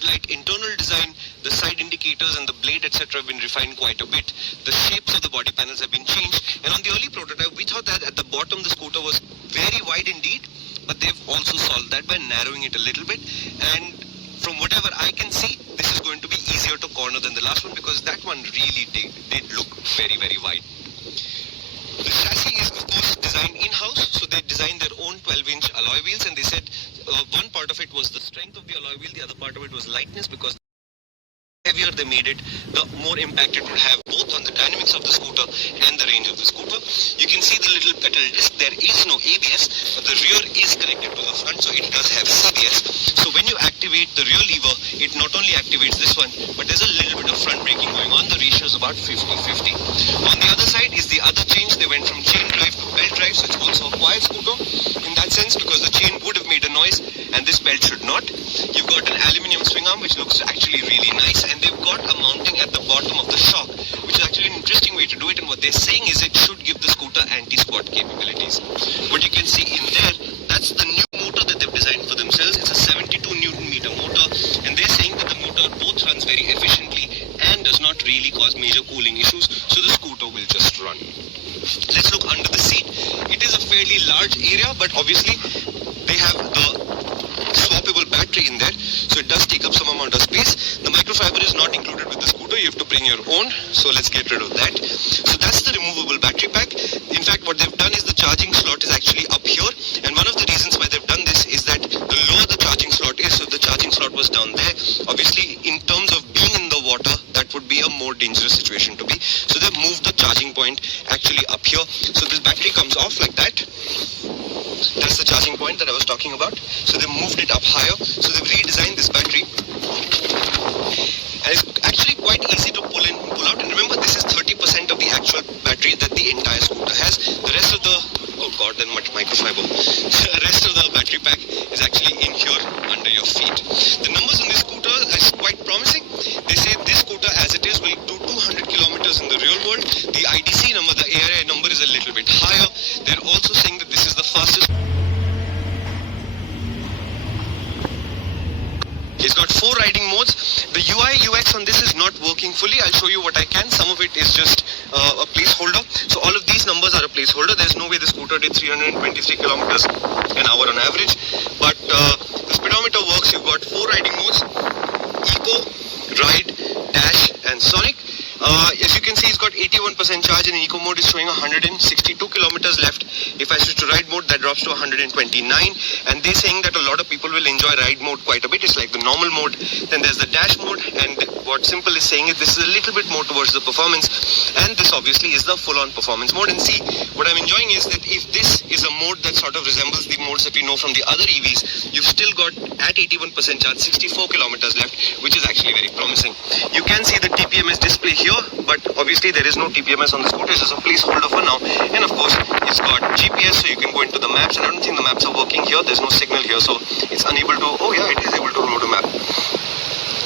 headlight internal design, the side indicators and the blade etc. have been refined quite a bit. The shapes of the body panels have been changed, and on the early prototype we thought that at the bottom the scooter was very wide indeed, but they've also solved that by narrowing it a little bit, and from whatever I can see, this is going to be easier to corner than the last one, because that one really did look very, very wide. The chassis is of course designed in-house, so they designed their own 12-inch alloy wheels, and they said one part of it was the strength of the alloy wheel, the other part of it was lightness, because the heavier they made it, the more impact it would have both on the dynamics of the scooter and the range of the scooter. You can see the little pedal disc. There is no ABS, but the rear is connected to the front, so it does have CBS. So when you activate the rear lever, it not only activates this one, but there's a little bit of front braking going on. The ratio is about 50-50. On the other side is the other change. They went from chain drive to belt drive, so it's also a quiet scooter in that sense, because the chain would have made a noise and this belt should not. You've got an aluminium swing arm, which looks actually really nice, and they've got a mounting at the bottom of the shock, which is actually an interesting way to do it, and what they're saying is it should give the scooter anti-squat capabilities. What you can see in there, that's the new motor that they've designed for themselves. It's a 72 Newton meter motor, and they're saying that the motor both runs very efficiently and does not really cause major cooling issues, so the scooter will just run. Let's look under the seat. It is a fairly large area, but obviously they have the swappable battery in there, so it does take up some amount of space. The microfiber is not included with the scooter, you have to bring your own, so let's get rid of that. So that's the removable battery pack. In fact, what they've done is the charging slot is actually up here, and one of the reasons why they've done this is that the lower the charging slot is, so if the charging slot was down there, obviously in terms of being in the water, that would be a more dangerous situation to be. So they've moved the charging point actually up here, so this battery comes off like that. That's the charging point that I was talking about. So they moved it up higher. So they've redesigned this battery, and it's actually quite easy to pull in and pull out. And remember, this is 30% of the actual battery that the entire scooter has. The rest of the, oh god, then much microfiber. The rest of the battery pack is actually in here under your feet. The numbers on this scooter is quite promising. They say this scooter as it is will do 200 kilometers in the real world. The IDC number, the ARI number, is a little bit higher. They're also saying that this is the fastest. It's got 4 riding modes. The UI UX on this is not working fully. I'll show you what I can. Some of it is just a placeholder. So all of these numbers are a placeholder. There's no way the scooter did 323 kilometers an hour on average. But the speedometer works. You've got 4 riding modes: Eco, Ride, Dash and Sonic. As you can see, it's got 81% charge, and in Eco mode is showing 162 kilometers left. If I switch to Ride mode, that drops to 129, and they're saying that a lot of people will enjoy Ride mode quite a bit. It's like the normal mode. Then there's the Dash mode, and what Simple is saying is this is a little bit more towards the performance, and this obviously is the full-on performance mode. And see, what I'm enjoying is that if this is a mode that sort of resembles the modes that we know from the other EVs, you've still got at 81% charge 64 kilometers left, which is actually very promising. You can see the TPMS display here, but obviously there is no TPMS on the scooter. It's just a placeholder for now. And of course, it's got GPS, so you can go into the maps, and I don't think the maps are working here. There's no signal here, so it's unable to, oh yeah, it is able to load a map.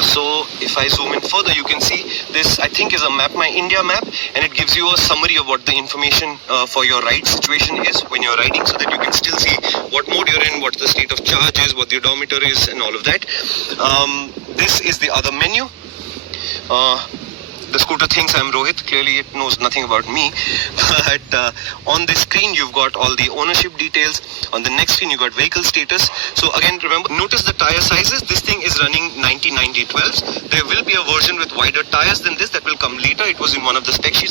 So if I zoom in further, you can see this, I think, is a Map My India map, and it gives you a summary of what the information for your ride situation is when you're riding, so that you can still see what mode you're in, what the state of charge is, what the odometer is, and all of that. This is the other menu. The scooter thinks I'm Rohit. Clearly it knows nothing about me. But on this screen you've got all the ownership details. On the next screen you've got vehicle status. So again, remember, notice the tire sizes. This thing is running 90/90/12s. There will be a version with wider tires than this that will come later. It was in one of the spec sheets.